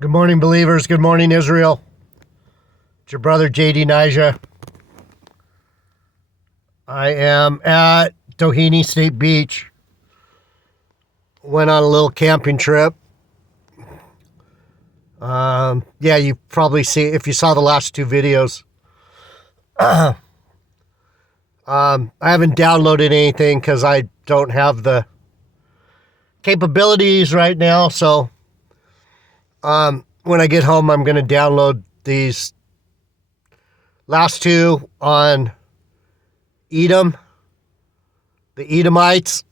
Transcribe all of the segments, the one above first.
Good morning, believers. Good morning, Israel. It's your brother, J.D. Nija. I am at Doheny State Beach. Went on a little camping trip. Yeah, you probably see, if you saw the last two videos. I haven't downloaded anything because I don't have the capabilities right now. So when I get home, I'm going to download these last two on Edom, the Edomites.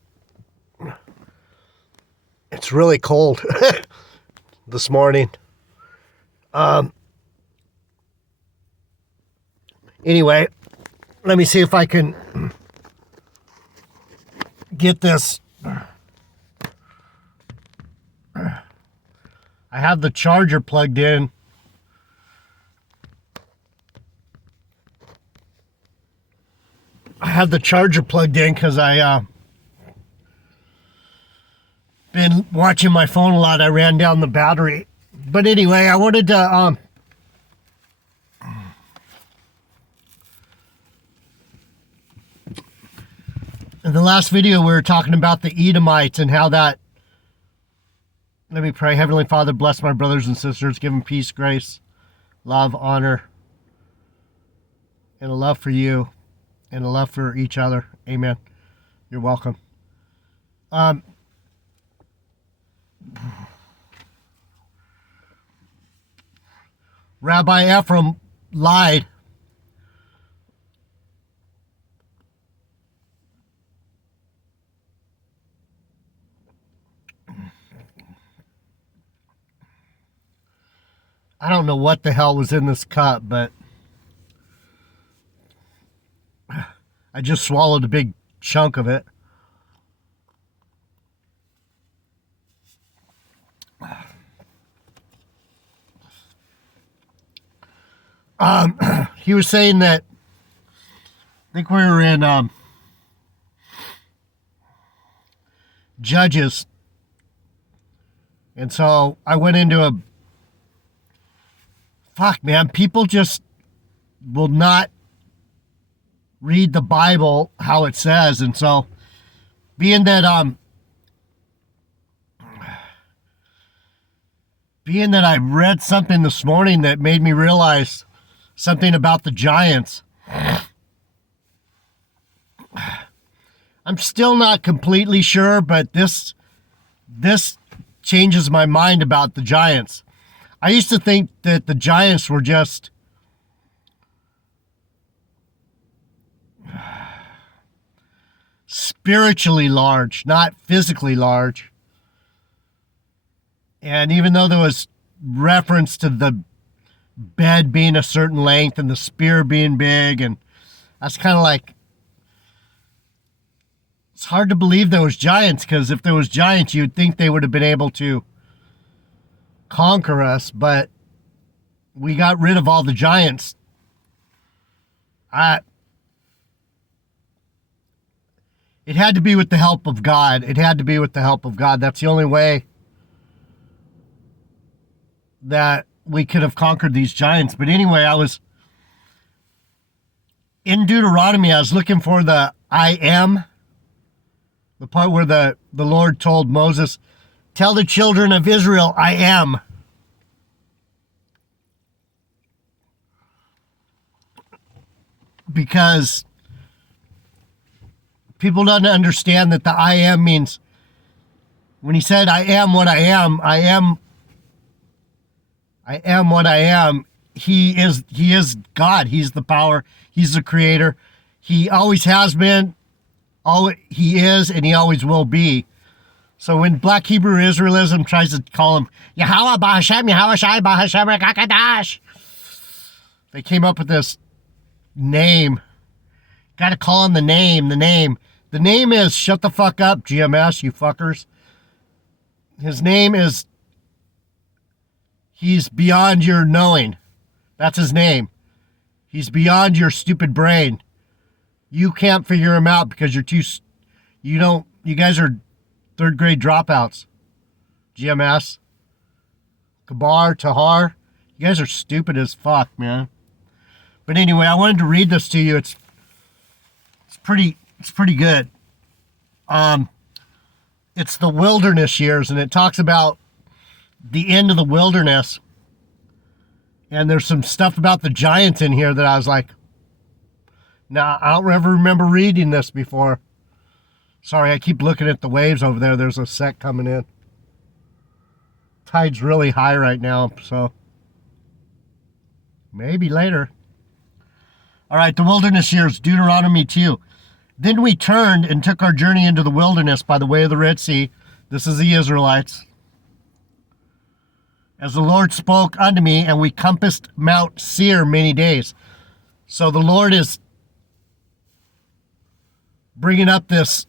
It's really cold this morning. Anyway, let me see if I can get this. I have the charger plugged in. Because I been watching my phone a lot. I ran down the battery. But anyway, I wanted to in the last video we were talking about the Edomites and how that, let me pray. Heavenly Father, bless my brothers and sisters, give them peace, grace, love, honor, and a love for you and a love for each other. Amen. You're welcome. Rabbi Ephraim lied. I don't know what the hell was in this cup, but I just swallowed a big chunk of it. He was saying that, I think we were in Judges, and so I went into a, fuck man, people just will not read the Bible how it says, and so being that I read something this morning that made me realize something about the giants. I'm still not completely sure, but this changes my mind about the giants. I used to think that the giants were just spiritually large, not physically large. And even though there was reference to the bed being a certain length and the spear being big, and that's kind of like, it's hard to believe there was giants, because if there was giants, you'd think they would have been able to conquer us, but we got rid of all the giants. It had to be with the help of God. It had to be with the help of God. That's the only way that we could have conquered these giants. But anyway, I was in Deuteronomy. I was looking for the I am, the part where the Lord told Moses, tell the children of Israel, I am. Because people don't understand that the I am means, when he said, I am what I am, I am what I am. He is God. He's the power. He's the creator. He always has been. He is, and he always will be. So when Black Hebrew Israelism tries to call him Yahweh Bahashem, Yahweh Shai Bahashem Rakakadash, they came up with this name. Got to call him the name. The name is, shut the fuck up, GMS, you fuckers. His name is, he's beyond your knowing. That's his name. He's beyond your stupid brain. You can't figure him out because you guys are third grade dropouts. GMS. Kabar, Tahar. You guys are stupid as fuck, man. But anyway, I wanted to read this to you. It's pretty good. It's the wilderness years, and it talks about the end of the wilderness. And there's some stuff about the giants in here that I was like, nah, I don't ever remember reading this before. Sorry, I keep looking at the waves over there. There's a sec coming in. Tide's really high right now, so maybe later. All right, the wilderness years, Deuteronomy 2. Then we turned and took our journey into the wilderness by the way of the Red Sea. This is the Israelites. As the Lord spoke unto me, and we compassed Mount Seir many days. So the Lord is bringing up this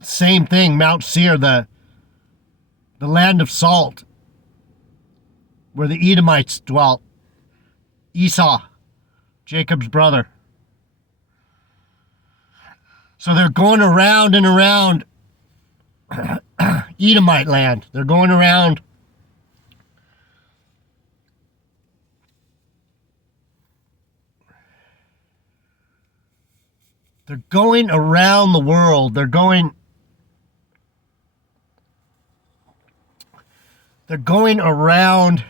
same thing, Mount Seir, the land of salt, where the Edomites dwelt. Esau, Jacob's brother. So they're going around and around Edomite land. They're going around the world. They're going around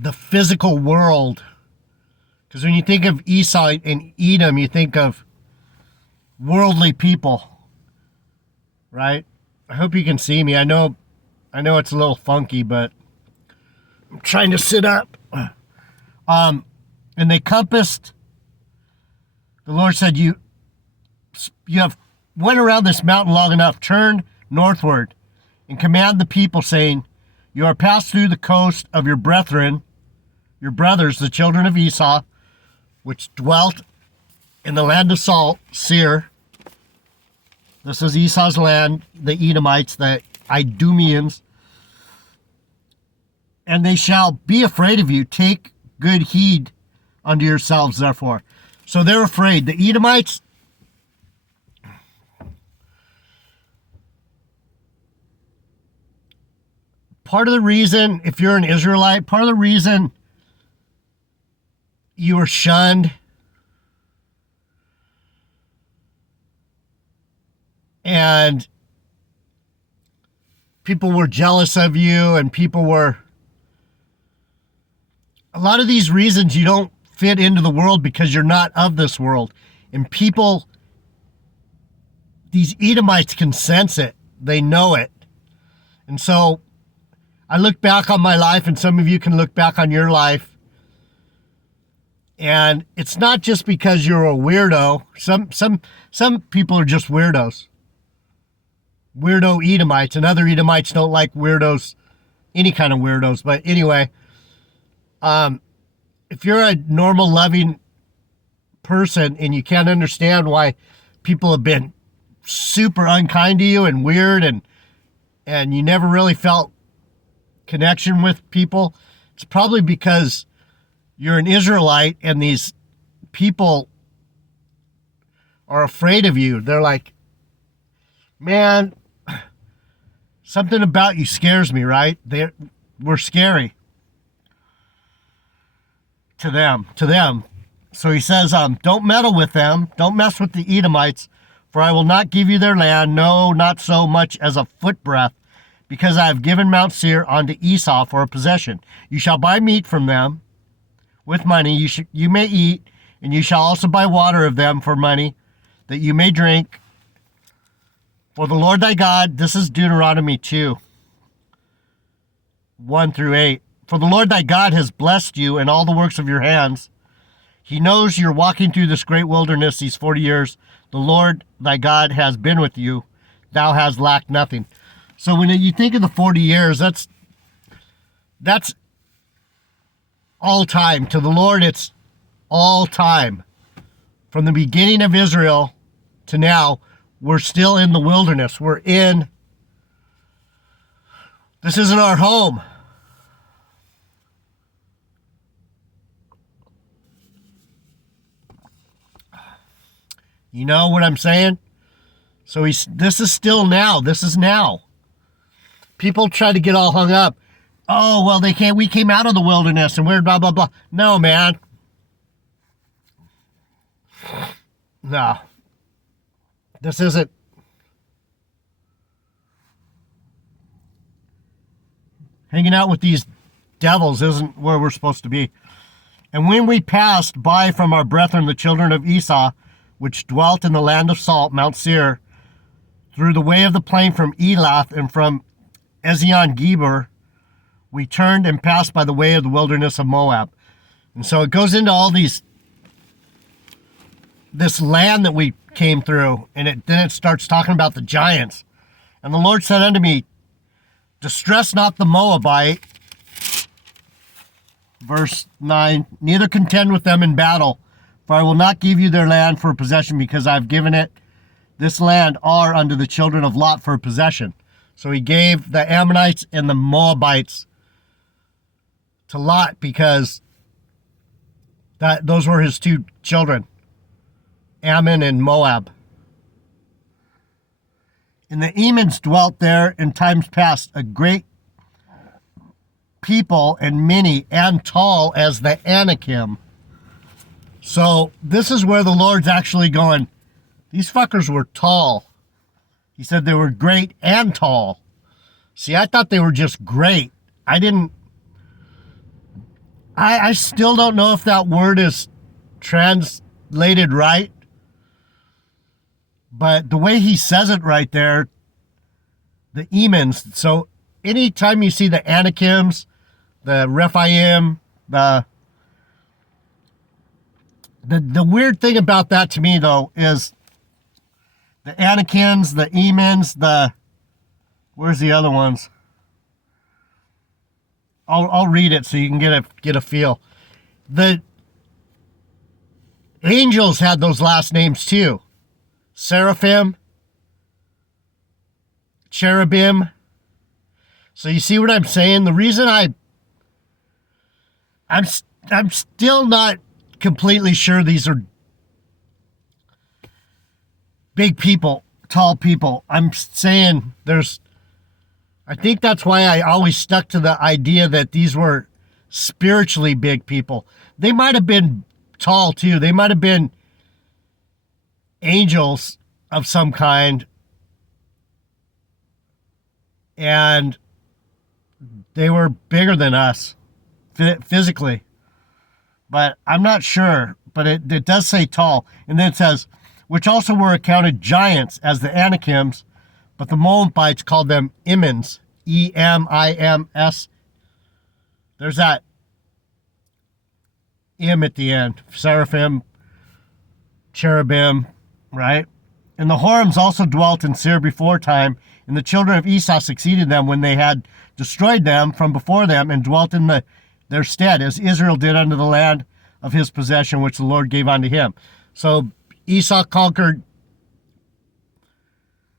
the physical world. Because when you think of Esau and Edom, you think of worldly people, right? I hope you can see me. I know it's a little funky, but I'm trying to sit up. And they compassed. The Lord said, you have went around this mountain long enough. Turn northward and command the people, saying, you are passed through the coast of your brethren, your brothers, the children of Esau, which dwelt in the land of salt, Seir. This is Esau's land, the Edomites, the Idumeans. And they shall be afraid of you. Take good heed unto yourselves, therefore. So they're afraid. The Edomites, part of the reason, if you're an Israelite, part of the reason you were shunned and people were jealous of you, and a lot of these reasons you don't fit into the world because you're not of this world. And these Edomites can sense it. They know it. And so I look back on my life, and some of you can look back on your life. And it's not just because you're a weirdo. Some people are just weirdos. Weirdo Edomites, and other Edomites don't like weirdos, any kind of weirdos. But anyway, if you're a normal, loving person and you can't understand why people have been super unkind to you and weird, and you never really felt connection with people, it's probably because you're an Israelite and these people are afraid of you. They're like, man, something about you scares me, right? We're scary to them. So he says, don't meddle with them. Don't mess with the Edomites, for I will not give you their land, no, not so much as a foot breadth, because I have given Mount Seir unto Esau for a possession. You shall buy meat from them with money. You may eat, and you shall also buy water of them for money, that you may drink. For the Lord thy God, this is Deuteronomy 2, 1-8. For the Lord thy God has blessed you in all the works of your hands. He knows you're walking through this great wilderness these 40 years. The Lord thy God has been with you. Thou hast lacked nothing. So when you think of the 40 years, that's all time. To the Lord, it's all time. From the beginning of Israel to now, we're still in the wilderness. This isn't our home. You know what I'm saying? So this is still now. This is now. People try to get all hung up. Oh, well, we came out of the wilderness and we're blah, blah, blah. No, man. No. This isn't. Hanging out with these devils isn't where we're supposed to be. And when we passed by from our brethren, the children of Esau, which dwelt in the land of salt, Mount Seir, through the way of the plain from Elath and from Ezion-Geber, we turned and passed by the way of the wilderness of Moab. And so it goes into all this land that we came through, and then it starts talking about the giants. And the Lord said unto me, distress not the Moabite, verse 9, neither contend with them in battle, for I will not give you their land for a possession, because I have given it, this land are unto the children of Lot for a possession. So he gave the Ammonites and the Moabites to Lot because those were his two children, Ammon and Moab. And the Emans dwelt there in times past, a great people and many and tall as the Anakim. So this is where the Lord's actually going, these fuckers were tall. He said they were great and tall. See, I thought they were just great. I still don't know if that word is translated right. But the way he says it right there, the Emans, so anytime you see the Anakims, the Rephaim, the weird thing about that to me, though, is the Anakims, the Emans, where's the other ones? I'll read it so you can get a feel. The angels had those last names too. Seraphim, cherubim. So you see what I'm saying? The reason I'm still not completely sure these are big people, tall people. I'm saying I think that's why I always stuck to the idea that these were spiritually big people. They might have been tall too. They might have been angels of some kind. And they were bigger than us physically. But I'm not sure. But it does say tall. And then it says, which also were accounted giants as the Anakims, but the Moabites called them Emans, E-M-I-M-S. There's that M at the end. Seraphim, cherubim, right? And the Horims also dwelt in Seir before time, and the children of Esau succeeded them when they had destroyed them from before them and dwelt in their stead, as Israel did unto the land of his possession, which the Lord gave unto him. So Esau conquered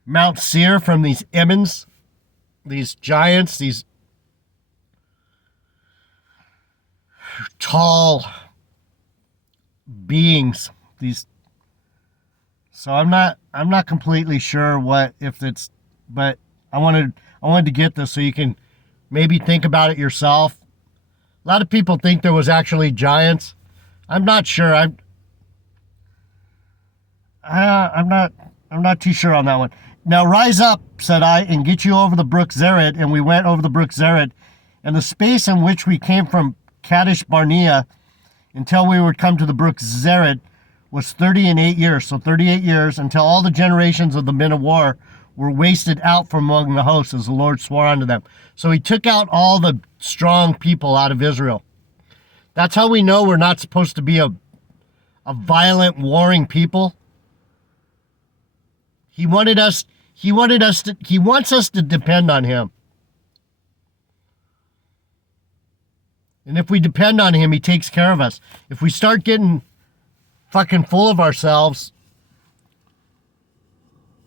Mount Seir from these Emans, these giants, these tall beings. So I'm not completely sure but I wanted to get this so you can maybe think about it yourself. A lot of people think there was actually giants. I'm not sure. I'm not too sure on that one. Now rise up, said I, and get you over the brook Zered. And we went over the brook Zered. And the space in which we came from Kadesh Barnea until we would come to the brook Zered was 38 years. So 38 years until all the generations of the men of war were wasted out from among the hosts, as the Lord swore unto them. So he took out all the strong people out of Israel. That's how we know we're not supposed to be a violent, warring people. He wants us to depend on him. And if we depend on him, he takes care of us. If we start getting fucking full of ourselves,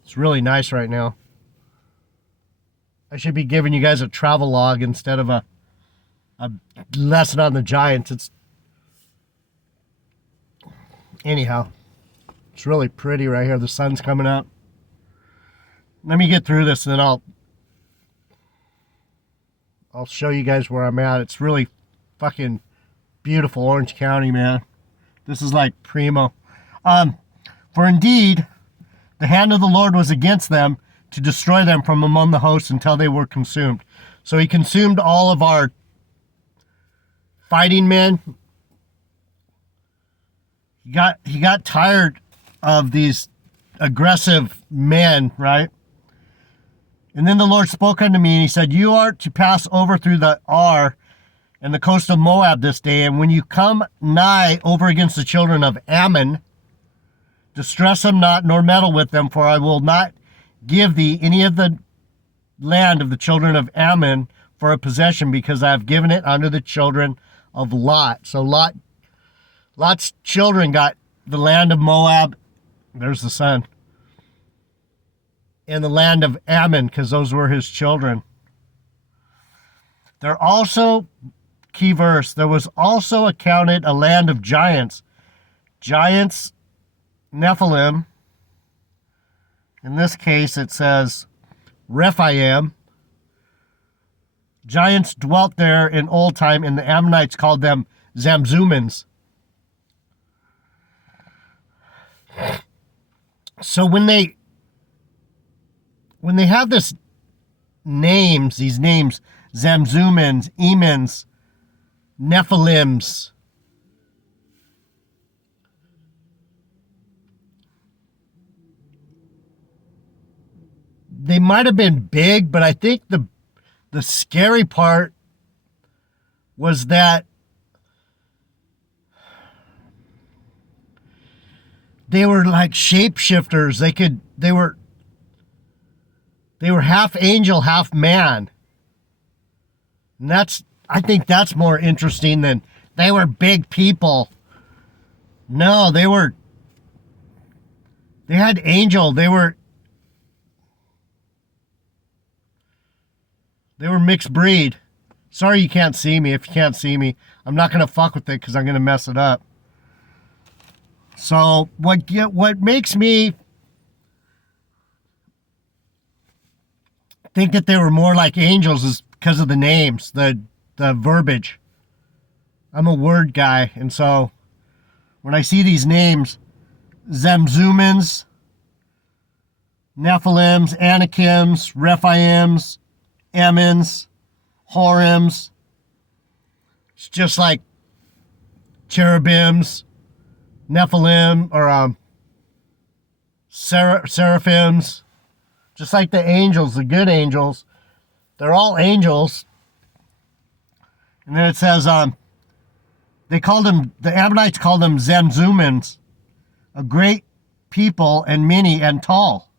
it's really nice right now. I should be giving you guys a travel log instead of a lesson on the Giants. Anyhow, it's really pretty right here. The sun's coming out. Let me get through this and then I'll show you guys where I'm at. It's really fucking beautiful, Orange County, man. This is like primo. For indeed, the hand of the Lord was against them to destroy them from among the hosts until they were consumed. So he consumed all of our fighting men. He got tired of these aggressive men, right? And then the Lord spoke unto me, and he said, you are to pass over through the Ar and the coast of Moab this day, and when you come nigh over against the children of Ammon, distress them not, nor meddle with them, for I will not give thee any of the land of the children of Ammon for a possession, because I have given it unto the children of Lot. So Lot's children got the land of Moab. There's the sun. And the land of Ammon, because those were his children. There also, key verse, there was also accounted a land of giants. Giants, Nephilim. In this case, it says Rephaim. Giants dwelt there in old time, and the Ammonites called them Zamzumans. So when they have these names, Zamzumans, Emans, Nephilims, they might have been big, but I think the scary part was that they were like shapeshifters. They were half angel, half man. And I think that's more interesting than they were big people. No, they had angel. They were mixed breed. Sorry you can't see me. If you can't see me, I'm not going to fuck with it because I'm going to mess it up. So what makes me think that they were more like angels is because of the names, the verbiage. I'm a word guy, and so when I see these names, Zamzumans, Nephilims, Anakims, Rephaims, Emmons, Horims, it's just like cherubims, Nephilim, or seraphims, just like the angels, the good angels. They're all angels. And then it says, the Ammonites called them Zamzumans, a great people and many and tall,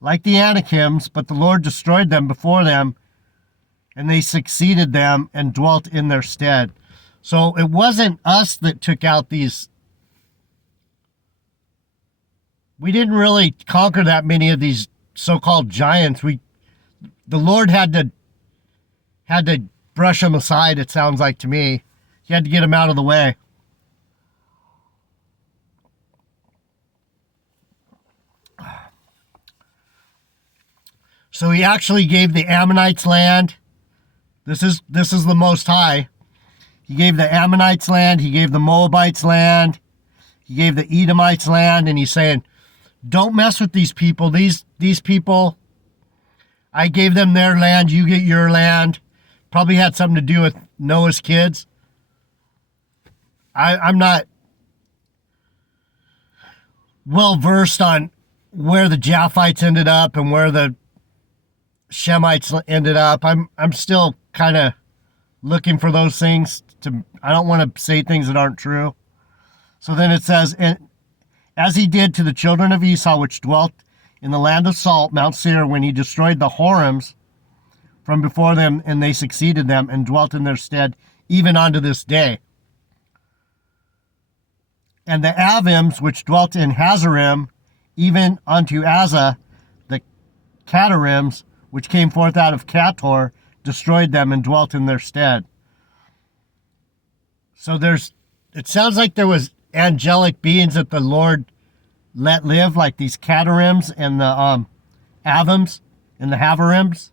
like the Anakims, but the Lord destroyed them before them, and they succeeded them and dwelt in their stead. So it wasn't us that took out these. We didn't really conquer that many of these so-called giants. The Lord had to brush them aside, it sounds like to me. He had to get them out of the way. So he actually gave the Ammonites land. This is the Most High. He gave the Ammonites land. He gave the Moabites land. He gave the Edomites land. And he's saying, don't mess with these people. These people, I gave them their land. You get your land. Probably had something to do with Noah's kids. I'm not well versed on where the Japhites ended up and where the Shemites ended up. I'm still kind of looking for those things. I don't want to say things that aren't true. So then it says, and as he did to the children of Esau, which dwelt in the land of Salt, Mount Seir, when he destroyed the Horims from before them, and they succeeded them and dwelt in their stead, even unto this day. And the Avims, which dwelt in Hazarim, even unto Azza, the Catarims, which came forth out of Cator, destroyed them and dwelt in their stead. So it sounds like there was angelic beings that the Lord let live, like these Catarims and the Avims and the Havarims.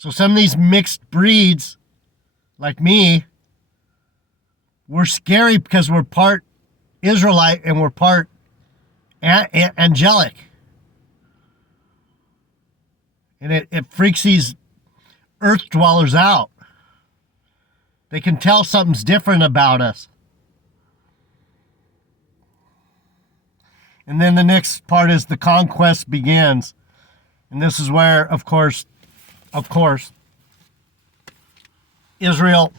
So some of these mixed breeds, like me, we're scary because we're part Israelite and we're part angelic. And it freaks these earth dwellers out. They can tell something's different about us. And then the next part is the conquest begins. And this is where, of course, Israel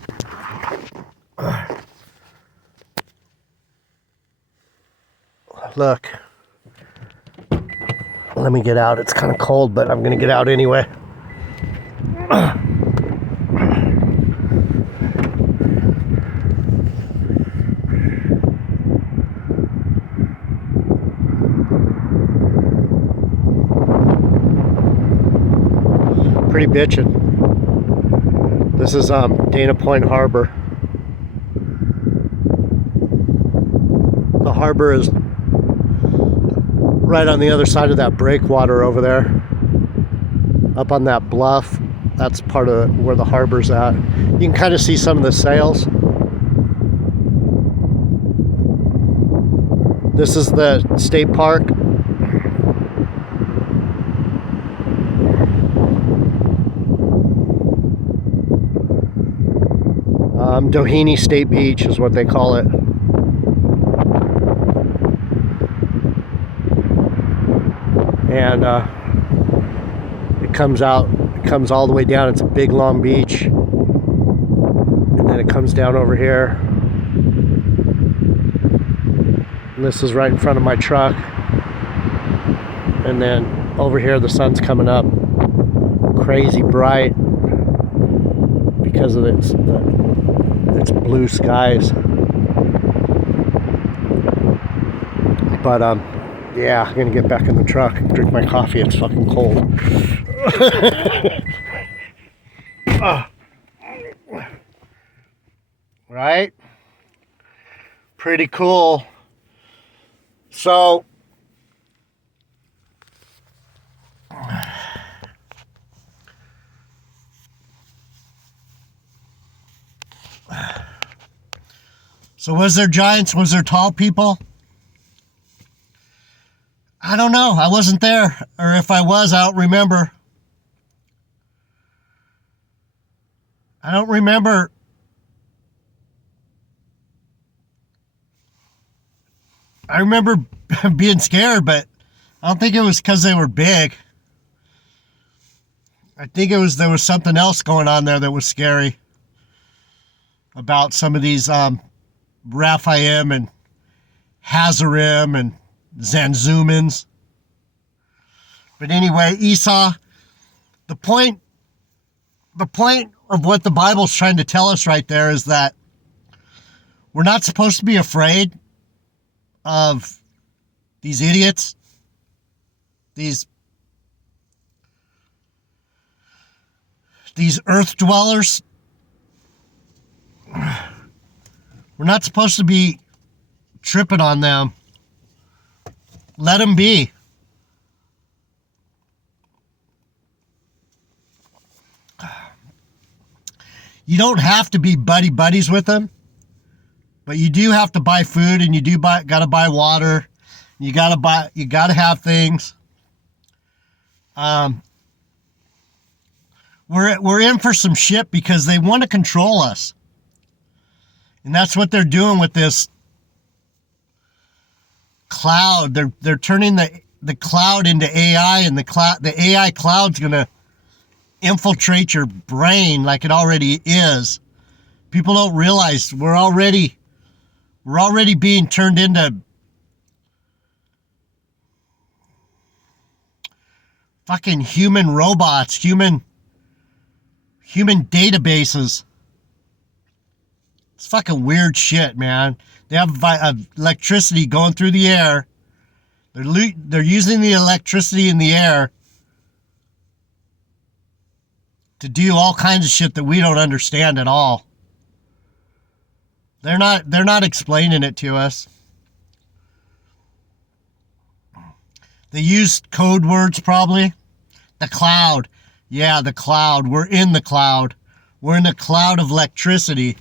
look. Let me get out. It's kind of cold, but I'm going to get out anyway. Pretty bitchin'. This is Dana Point Harbor. The harbor is right on the other side of that breakwater over there. Up on that bluff. That's part of where the harbor's at. You can kind of see some of the sails. This is the state park. Doheny State Beach is what they call it. And it comes all the way down. It's a big long beach. And then it comes down over here. And this is right in front of my truck. And then over here the sun's coming up crazy bright because of its blue skies. But yeah, I'm gonna get back in the truck and drink my coffee. It's fucking cold. Right? Pretty cool. So was there giants? Was there tall people? I don't know. I wasn't there. Or if I was, I don't remember. I don't remember. I remember being scared, but I don't think it was because they were big. I think there was something else going on there that was scary about some of these Raphaim and Hazarim and Zanzumans. But anyway, Esau, the point of what the Bible's trying to tell us right there is that we're not supposed to be afraid of these idiots, these earth dwellers. We're not supposed to be tripping on them. Let them be. You don't have to be buddies with them, but you do have to buy food, and you gotta buy water. You gotta have things. We're in for some shit because they want to control us. And that's what they're doing with this cloud. They're turning the cloud into AI, and the AI cloud's gonna infiltrate your brain like it already is. People don't realize we're already being turned into fucking human robots, human databases. It's fucking weird shit, man. They have electricity going through the air. They're using the electricity in the air to do all kinds of shit that we don't understand at all. They're not explaining it to us. They use code words probably. The cloud. Yeah, the cloud. We're in the cloud. We're in a cloud of electricity.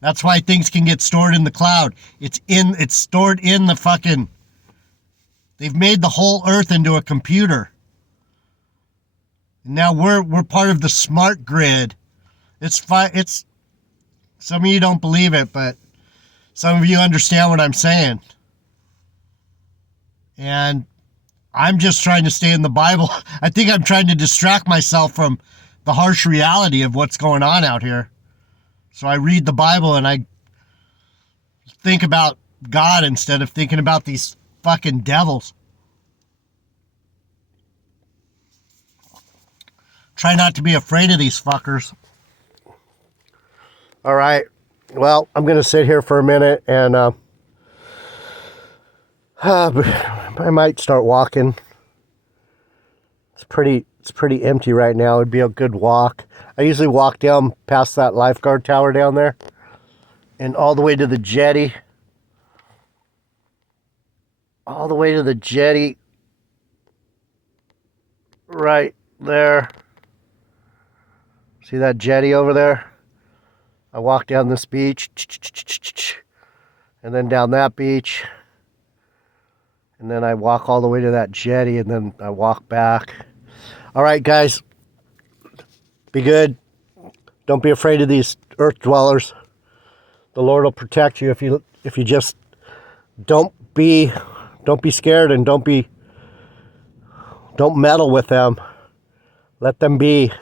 That's why things can get stored in the cloud. It's stored in the fucking... They've made the whole earth into a computer. And now we're part of the smart grid. It's some of you don't believe it, but some of you understand what I'm saying. And I'm just trying to stay in the Bible. I think I'm trying to distract myself from the harsh reality of what's going on out here. So I read the Bible and I think about God instead of thinking about these fucking devils. Try not to be afraid of these fuckers. All right. Well, I'm going to sit here for a minute and I might start walking. It's pretty empty right now. It'd be a good walk. I usually walk down past that lifeguard tower down there and all the way to the jetty. All the way to the jetty. Right there. See that jetty over there? I walk down this beach. And then down that beach. And then I walk all the way to that jetty and then I walk back. All right, guys. Be good. Don't be afraid of these earth dwellers. The Lord will protect you if you just don't be scared and don't meddle with them. Let them be.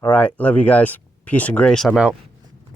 All right, love you guys. Peace and grace. I'm out.